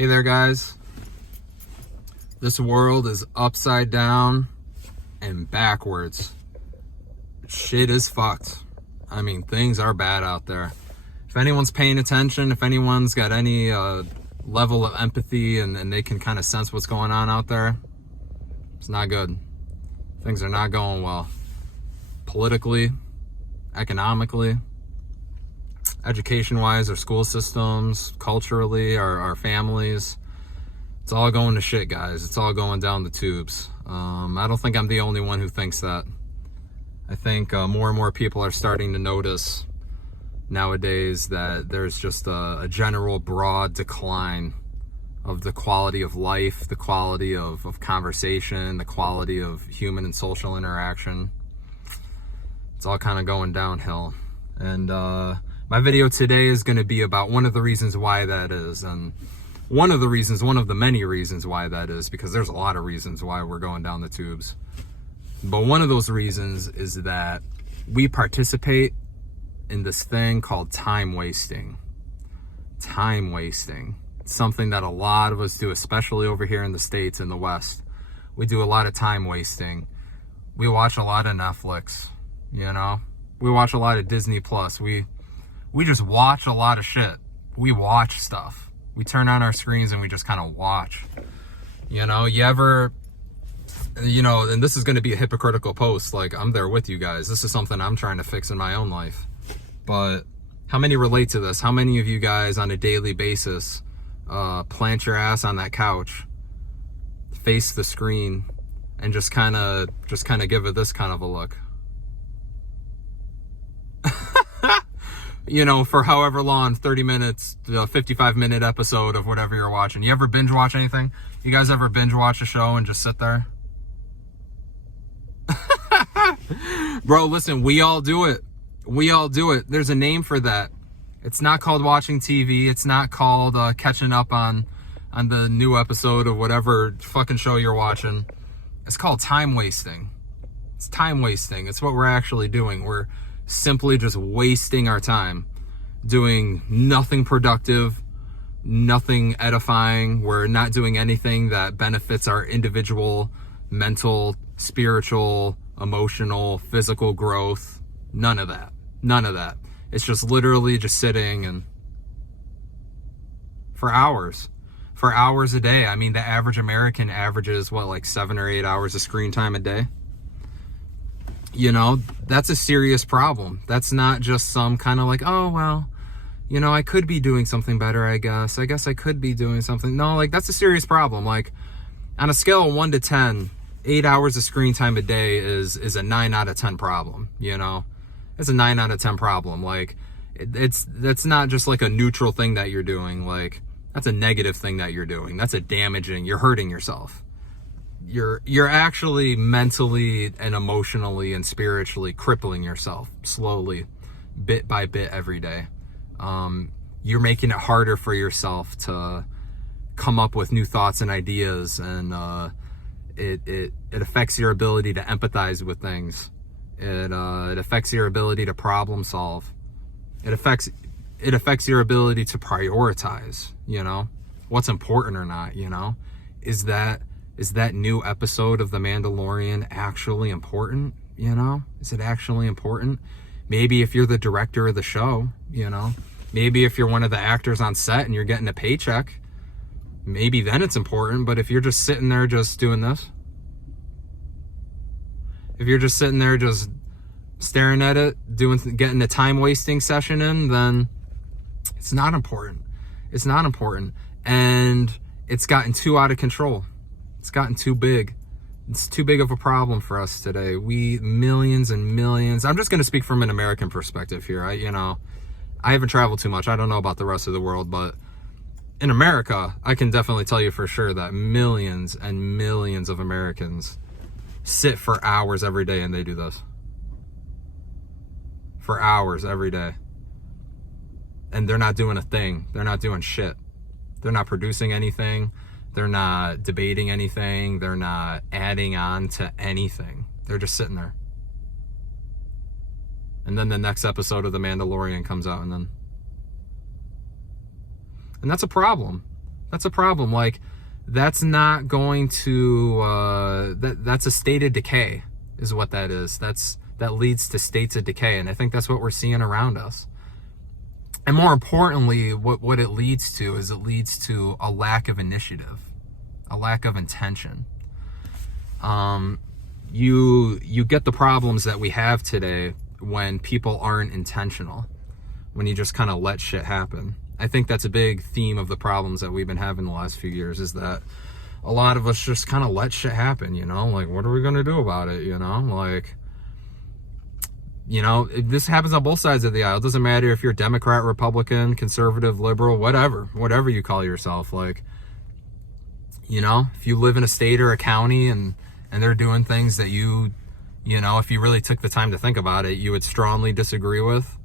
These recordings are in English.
Hey there, guys. This world is upside down and backwards. Shit is fucked. I mean, things are bad out there. If anyone's paying attention, if anyone's got any level of empathy and they can kind of sense what's going on out there, it's not good. Things are not going well. Politically, economically, education-wise, our school systems, culturally, our families. It's all going to shit, guys. It's all going down the tubes. I don't think I'm the only one who thinks that. I think more and more people are starting to notice nowadays that there's just a general broad decline of the quality of life, the quality of conversation, the quality of human and social interaction. It's all kind of going downhill. And my video today is going to be about one of the reasons why that is. And one of the many reasons why that is, because there's a lot of reasons why we're going down the tubes. But one of those reasons is that we participate in this thing called time wasting. Time wasting. It's something that a lot of us do, especially over here in the States, in the West. We do a lot of time wasting. We watch a lot of Netflix, you know? We watch a lot of Disney Plus. We just watch a lot of shit. We watch stuff. We turn on our screens and we just kind of watch. You know, and this is going to be a hypocritical post. Like, I'm there with you guys. This is something I'm trying to fix in my own life. But how many relate to this? How many of you guys on a daily basis plant your ass on that couch, face the screen, and just kind of give it this kind of a look? You know, for however long, 30 minutes, 55-minute episode of whatever you're watching. You ever binge watch anything? You guys ever binge watch a show and just sit there? Bro, listen, we all do it. We all do it. There's a name for that. It's not called watching TV. It's not called catching up on the new episode of whatever fucking show you're watching. It's called time wasting. It's time wasting. It's what we're actually doing. We're simply just wasting our time doing nothing productive, nothing edifying. We're not doing anything that benefits our individual, mental, spiritual, emotional, physical growth. None of that. None of that. It's just literally just sitting and for hours a day. I mean, the average American averages like 7 or 8 hours of screen time a day. You know, that's a serious problem. That's not just some kind of like, oh, well, you know, I could be doing something better, I guess I could be doing something. No, like, that's a serious problem. Like, on a scale of 1 to 10, 8 hours of screen time a day is a 9 out of 10 problem, you know? It's a 9 out of 10 problem. Like, that's not just like a neutral thing that you're doing. Like, that's a negative thing that you're doing. That's a damaging, you're hurting yourself. You're actually mentally and emotionally and spiritually crippling yourself slowly, bit by bit, every day. You're making it harder for yourself to come up with new thoughts and ideas, and it affects your ability to empathize with things. It affects your ability to problem solve. It affects your ability to prioritize, you know, what's important or not, you know. Is that new episode of The Mandalorian actually important? You know, is it actually important? Maybe if you're the director of the show, you know, maybe if you're one of the actors on set and you're getting a paycheck, maybe then it's important. But if you're just sitting there just doing this, if you're just sitting there just staring at it, getting a time wasting session in, then it's not important. It's not important. And it's gotten too out of control. It's gotten too big. It's too big of a problem for us today. Millions and millions. I'm just going to speak from an American perspective here. I haven't traveled too much. I don't know about the rest of the world, but in America, I can definitely tell you for sure that millions and millions of Americans sit for hours every day and they do this. For hours every day. And they're not doing a thing. They're not doing shit. They're not producing anything. They're not debating anything. They're not adding on to anything. They're just sitting there. And then the next episode of The Mandalorian comes out, and that's a problem. That's a problem. Like, that's not going to, that's a state of decay is what that is. That leads to states of decay. And I think that's what we're seeing around us. And more importantly, what it leads to is it leads to a lack of initiative, a lack of intention. You get the problems that we have today when people aren't intentional, when you just kind of let shit happen. I think that's a big theme of the problems that we've been having the last few years, is that a lot of us just kind of let shit happen, you know? Like, what are we going to do about it, you know? Like, you know, this happens on both sides of the aisle. It doesn't matter if you're Democrat, Republican, conservative, liberal, whatever you call yourself. Like, you know, if you live in a state or a county and they're doing things that you know, if you really took the time to think about it, you would strongly disagree with,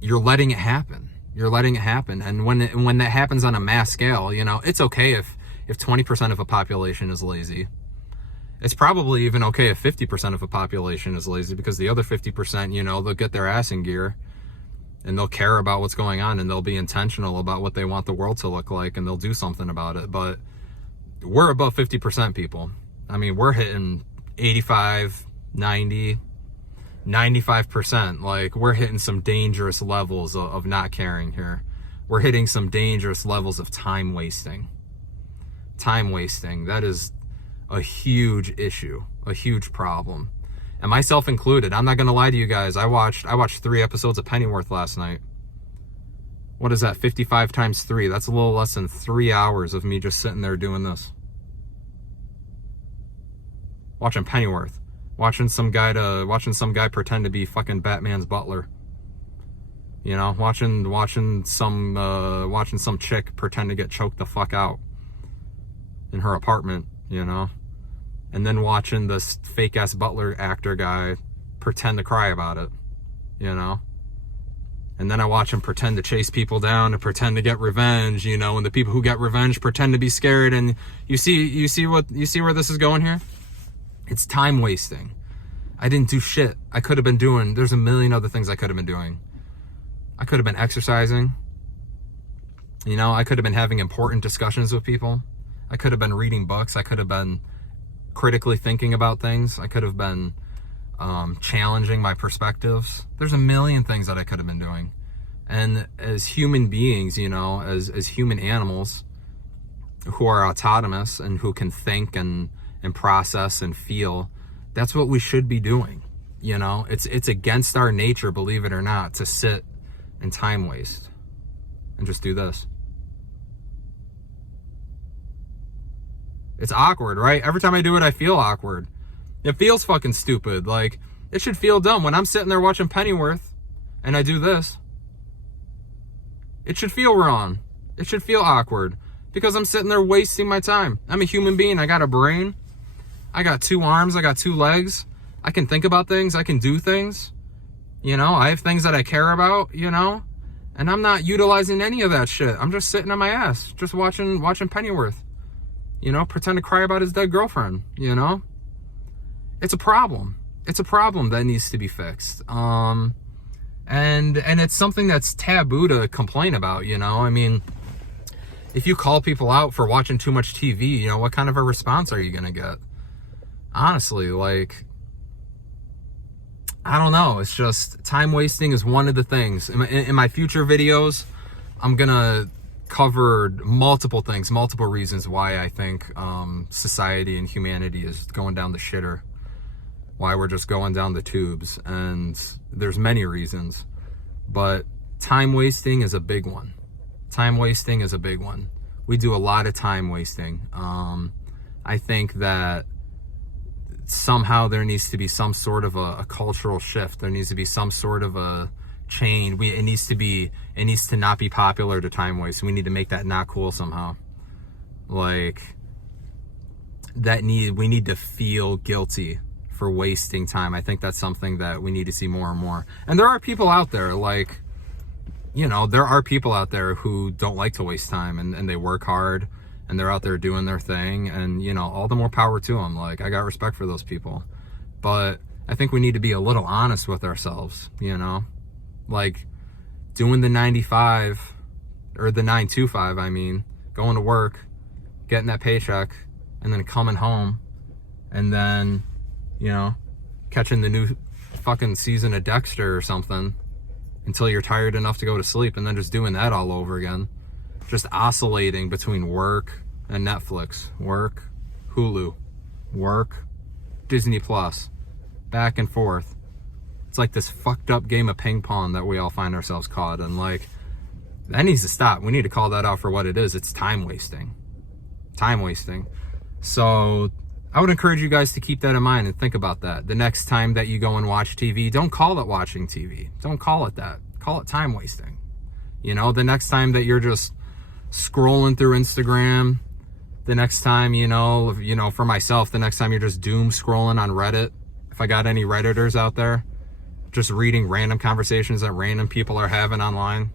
you're letting it happen. You're letting it happen. And when that happens on a mass scale, you know, it's okay if 20% of a population is lazy. It's probably even okay if 50% of a population is lazy, because the other 50%, you know, they'll get their ass in gear and they'll care about what's going on and they'll be intentional about what they want the world to look like and they'll do something about it. But we're above 50% people. I mean, we're hitting 85, 90, 95%. Like, we're hitting some dangerous levels of not caring here. We're hitting some dangerous levels of time wasting. Time wasting. That is a huge issue, a huge problem, and myself included. I'm not gonna lie to you guys. I watched 3 episodes of Pennyworth last night. What is that? 55 times 3. That's a little less than 3 hours of me just sitting there doing this, watching Pennyworth, watching some guy pretend to be fucking Batman's butler. You know, watching some chick pretend to get choked the fuck out in her apartment. You know, and then watching this fake ass butler actor guy pretend to cry about it, you know, and then I watch him pretend to chase people down and pretend to get revenge, you know, and the people who get revenge pretend to be scared. And you see where this is going here? It's time wasting. I didn't do shit. I could have been doing, there's a million other things I could have been doing. I could have been exercising, you know, I could have been having important discussions with people. I could have been reading books. I could have been critically thinking about things. I could have been challenging my perspectives. There's a million things that I could have been doing. And as human beings, you know, as human animals who are autonomous and who can think and process and feel, that's what we should be doing. You know, it's against our nature, believe it or not, to sit and time waste and just do this. It's awkward, right? Every time I do it, I feel awkward. It feels fucking stupid. Like, it should feel dumb. When I'm sitting there watching Pennyworth and I do this, it should feel wrong. It should feel awkward because I'm sitting there wasting my time. I'm a human being. I got a brain. I got 2 arms. I got 2 legs. I can think about things. I can do things. You know, I have things that I care about, you know, and I'm not utilizing any of that shit. I'm just sitting on my ass, just watching Pennyworth. You know, pretend to cry about his dead girlfriend, you know? It's a problem. It's a problem that needs to be fixed. And it's something that's taboo to complain about, you know? I mean, if you call people out for watching too much TV, you know, what kind of a response are you going to get? Honestly, like, I don't know. It's just, time wasting is one of the things. In my future videos, I'm going to cover multiple things, multiple reasons why I think society and humanity is going down the shitter, why we're just going down the tubes. And there's many reasons, but time wasting is a big one. Time wasting is a big one. We do a lot of time wasting. I think that somehow there needs to be some sort of a cultural shift. There needs to be some sort of a change. It needs to not be popular to time waste. We need to make that not cool somehow. Like, we need to feel guilty for wasting time. I think that's something that we need to see more and more. And there are people out there, like, you know, there are people out there who don't like to waste time, and they work hard and they're out there doing their thing, and, you know, all the more power to them. Like, I got respect for those people, but I think we need to be a little honest with ourselves, you know, like doing the 9 to 5 or the 9 to 5, I mean, going to work, getting that paycheck, and then coming home, and then, you know, catching the new fucking season of Dexter or something until you're tired enough to go to sleep, and then just doing that all over again. Just oscillating between work and Netflix, work, Hulu, work, Disney Plus, back and forth. It's like this fucked up game of ping pong that we all find ourselves caught in. Like, that needs to stop. We need to call that out for what it is. It's time wasting. Time wasting. So I would encourage you guys to keep that in mind and think about that. The next time that you go and watch TV, don't call it watching TV. Don't call it that. Call it time wasting. You know, the next time that you're just scrolling through Instagram, the next time, you know, for myself, the next time you're just doom scrolling on Reddit, if I got any Redditors out there, just reading random conversations that random people are having online,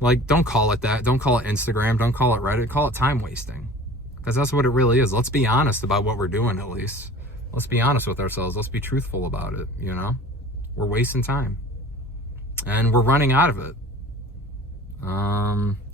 like, don't call it that. Don't call it Instagram. Don't call it Reddit. Call it time wasting. Because that's what it really is. Let's be honest about what we're doing, at least. Let's be honest with ourselves. Let's be truthful about it, you know? We're wasting time. And we're running out of it.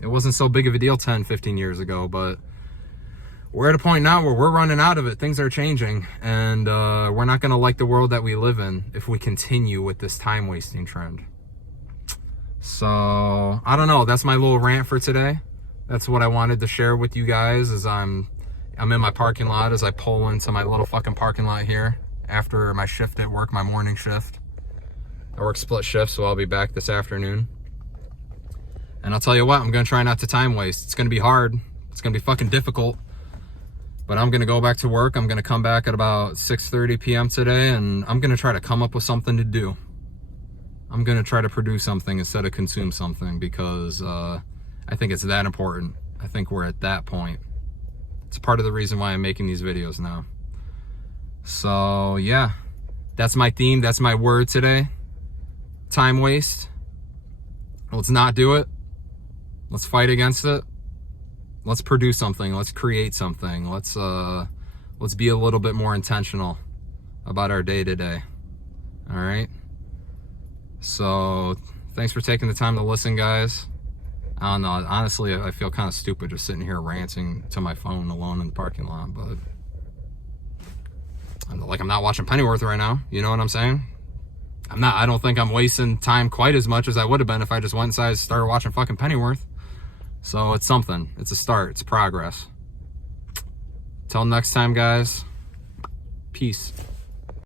It wasn't so big of a deal 10, 15 years ago, but we're at a point now where we're running out of it. Things are changing, and we're not going to like the world that we live in if we continue with this time-wasting trend. So, I don't know. That's my little rant for today. That's what I wanted to share with you guys as I'm in my parking lot as I pull into my little fucking parking lot here after my shift at work, my morning shift. I work split shifts, so I'll be back this afternoon. And I'll tell you what, I'm going to try not to time waste. It's going to be hard. It's going to be fucking difficult. But I'm going to go back to work. I'm going to come back at about 6:30 p.m. today, and I'm going to try to come up with something to do. I'm going to try to produce something instead of consume something, because I think it's that important. I think we're at that point. It's part of the reason why I'm making these videos now. So, yeah. That's my theme. That's my word today. Time waste. Let's not do it. Let's fight against it. Let's produce something. Let's create something. Let's be a little bit more intentional about our day-to-day. All right? So, thanks for taking the time to listen, guys. I don't know. Honestly, I feel kind of stupid just sitting here ranting to my phone alone in the parking lot, but I'm not watching Pennyworth right now. You know what I'm saying? I don't think I'm wasting time quite as much as I would have been if I just went inside and started watching fucking Pennyworth. So it's something. It's a start. It's progress. Till next time, guys. Peace.